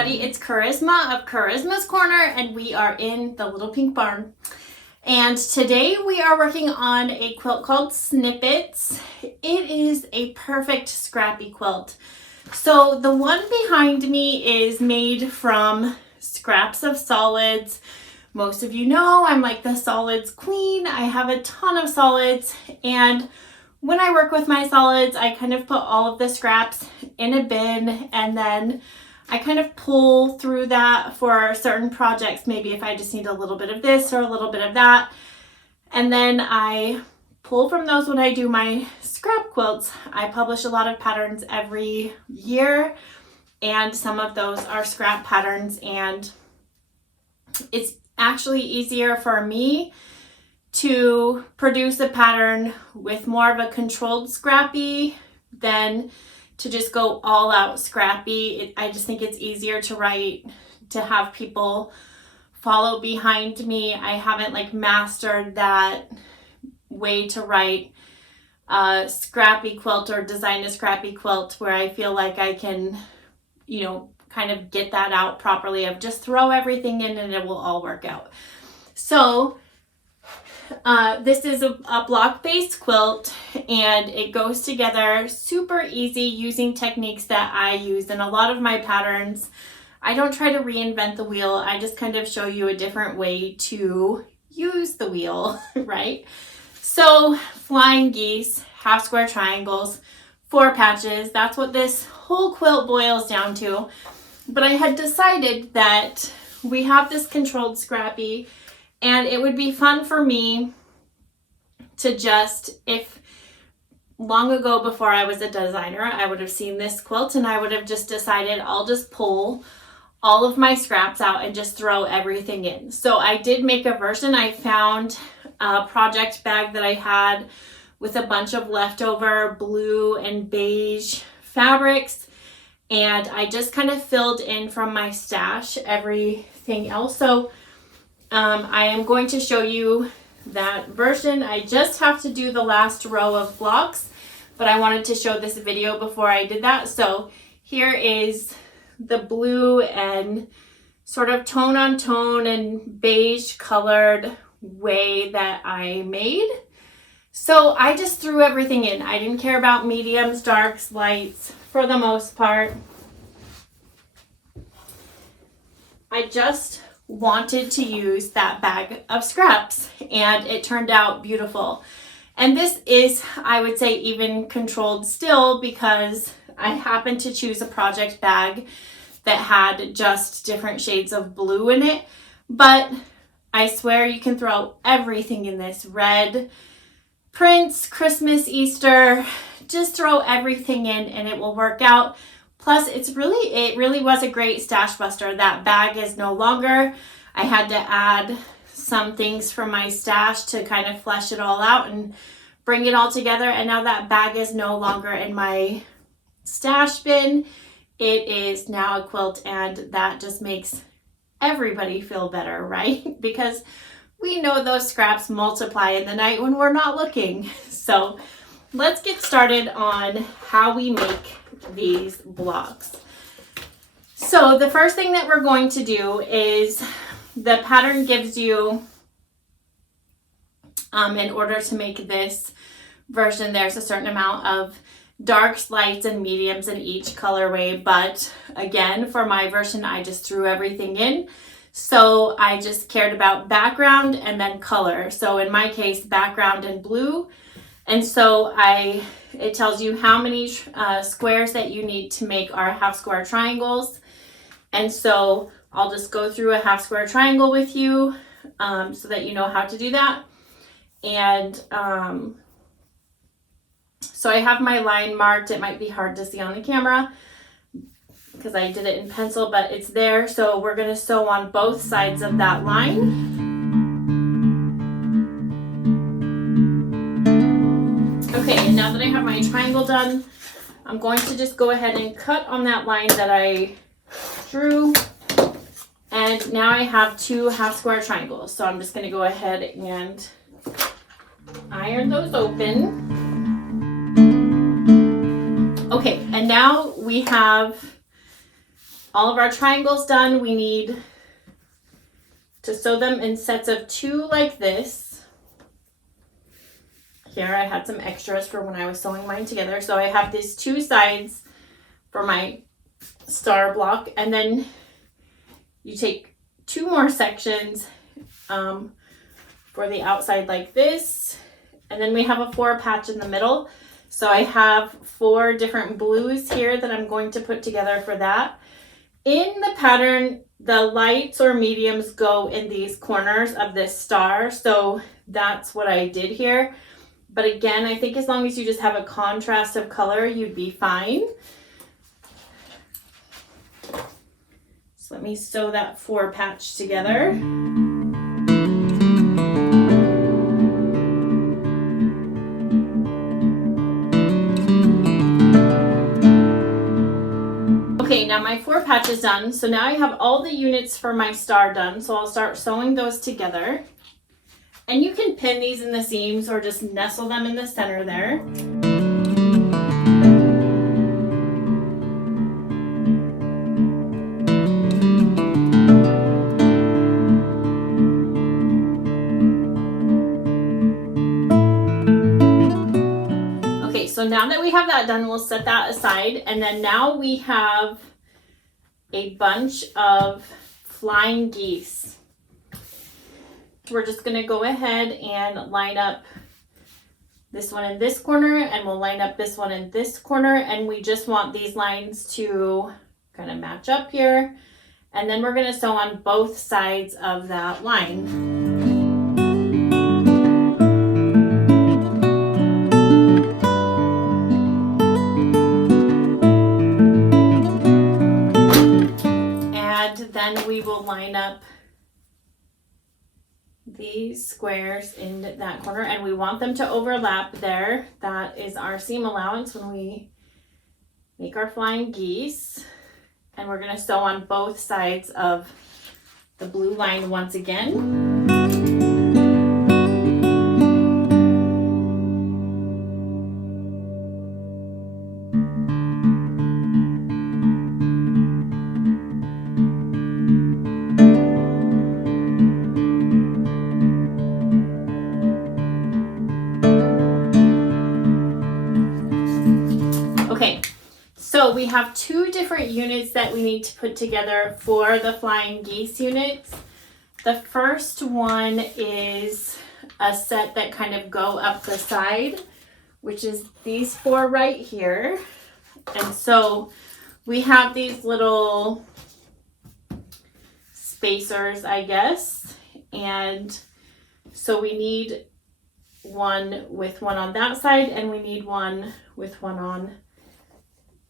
everybody, it's Charisma of Charisma's Corner, and we are in the Little Pink Barn. And today we are working on a quilt called Snippets. It is a perfect scrappy quilt. So the one behind me is made from scraps of solids. Most of you know I'm like the solids queen. I have a ton of solids, and when I work with my solids, I kind of put all of the scraps in a bin, and then I kind of pull through that for certain projects. Maybe if I just need a little bit of this or a little bit of that. And then I pull from those when I do my scrap quilts. I publish a lot of patterns every year, and some of those are scrap patterns, and it's actually easier for me to produce a pattern with more of a controlled scrappy than to just go all out scrappy. I just think it's easier to write, to have people follow behind me. I haven't like mastered that way to write a scrappy quilt or design a scrappy quilt where I feel like I can, kind of get that out properly of just throw everything in and it will all work out. So this is a block-based quilt, and it goes together super easy using techniques that I use in a lot of my patterns. I don't try to reinvent the wheel. I just kind of show you a different way to use the wheel, right? So flying geese, half square triangles, 4 patches. That's what this whole quilt boils down to. But I had decided that we have this controlled scrappy, and it would be fun for me to just, if long ago before I was a designer, I would have seen this quilt and I would have just decided I'll just pull all of my scraps out and just throw everything in. So I did make a version. I found a project bag that I had with a bunch of leftover blue and beige fabrics, and I just kind of filled in from my stash everything else. So I am going to show you that version. I just have to do the last row of blocks, but I wanted to show this video before I did that. So here is the blue and sort of tone on tone and beige colored way that I made. So I just threw everything in. I didn't care about mediums, darks, lights for the most part. I just wanted to use that bag of scraps, and it turned out beautiful. And this is, I would say, even controlled still, because I happened to choose a project bag that had just different shades of blue in it. But I swear you can throw everything in this. Red, Prince, Christmas, Easter, just throw everything in and it will work out. Plus, it really was a great stash buster. That bag is no longer. I had to add some things from my stash to kind of flesh it all out and bring it all together. And now that bag is no longer in my stash bin. It is now a quilt, and that just makes everybody feel better, right? Because we know those scraps multiply in the night when we're not looking. So let's get started on how we make these blocks. So the first thing that we're going to do is, the pattern gives you, in order to make this version, there's a certain amount of darks, lights, and mediums in each colorway. But again, for my version, I just threw everything in. So I just cared about background and then color. So in my case, background and blue. And so it tells you how many squares that you need to make our half square triangles. And so I'll just go through a half square triangle with you so that you know how to do that. And so I have my line marked. It might be hard to see on the camera because I did it in pencil, but it's there. So we're going to sew on both sides of that line. Okay, and now that I have my triangle done, I'm going to just go ahead and cut on that line that I drew. And now I have 2 half square triangles. So I'm just going to go ahead and iron those open. Okay, and now we have all of our triangles done. We need to sew them in sets of 2 like this. Here I had some extras for when I was sewing mine together. So I have these 2 sides for my star block, and then you take 2 more sections for the outside like this, and then we have a 4 patch in the middle. So I have 4 different blues here that I'm going to put together for that. In the pattern, the lights or mediums go in these corners of this star, so that's what I did here. But again, I think as long as you just have a contrast of color, you'd be fine. So let me sew that 4 patch together. Okay, now my 4 patch is done. So now I have all the units for my star done. So I'll start sewing those together. And you can pin these in the seams or just nestle them in the center there. Okay, so now that we have that done, we'll set that aside. And then now we have a bunch of flying geese. We're just going to go ahead and line up this one in this corner, and we'll line up this one in this corner, and we just want these lines to kind of match up here, and then we're going to sew on both sides of that line. And then we will line up these squares in that corner, and we want them to overlap there. That is our seam allowance when we make our flying geese. And we're going to sew on both sides of the blue line once again. Okay, so we have 2 different units that we need to put together for the flying geese units. The first one is a set that kind of go up the side, which is these 4 right here. And so we have these little spacers, I guess. And so we need one with one on that side, and we need one with one on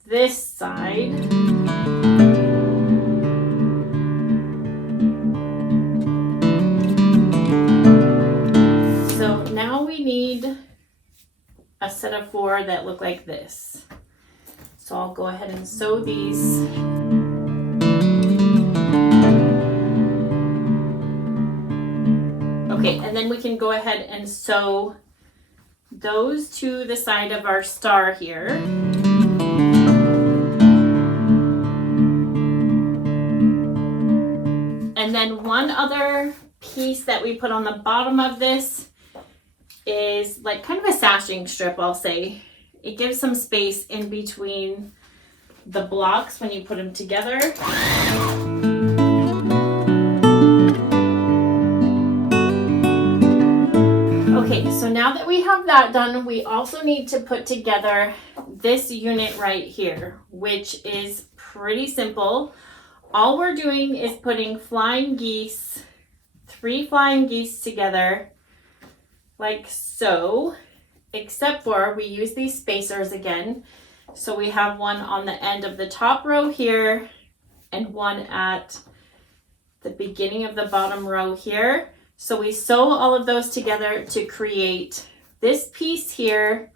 this side. So now we need a set of 4 that look like this. So I'll go ahead and sew these. Okay, and then we can go ahead and sew those to the side of our star here. And then one other piece that we put on the bottom of this is like kind of a sashing strip, I'll say. It gives some space in between the blocks when you put them together. Okay, so now that we have that done, we also need to put together this unit right here, which is pretty simple. All we're doing is putting flying geese, 3 flying geese together, like so, except for we use these spacers again. So we have one on the end of the top row here and one at the beginning of the bottom row here. So we sew all of those together to create this piece here,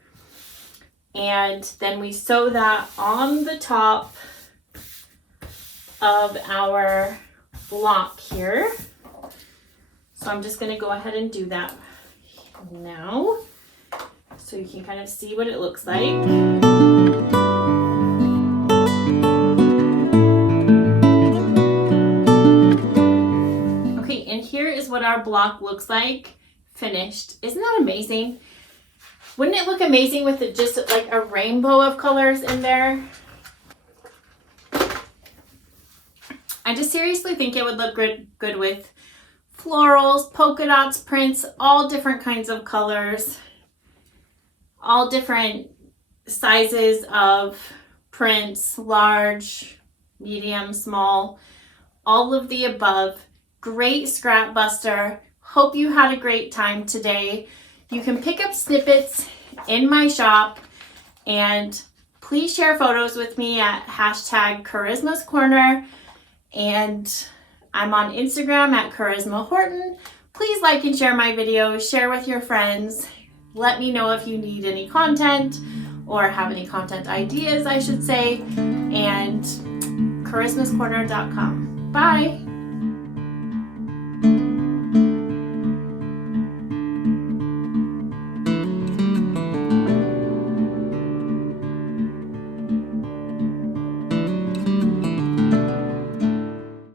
and then we sew that on the top of our block here. So I'm just going to go ahead and do that now so you can kind of see what it looks like. what our block looks like finished. Isn't that amazing? Wouldn't it look amazing with just like a rainbow of colors in there? I just seriously think it would look good with florals, polka dots, prints, all different kinds of colors, all different sizes of prints, large, medium, small, all of the above. Great scrap buster. Hope you had a great time today. You can pick up snippets in my shop, and please share photos with me at #Charisma's Corner, and I'm on Instagram at Charisma Horton. Please like and share my videos, share with your friends. Let me know if you need any content or have any content ideas, I should say, and charismascorner.com. Bye.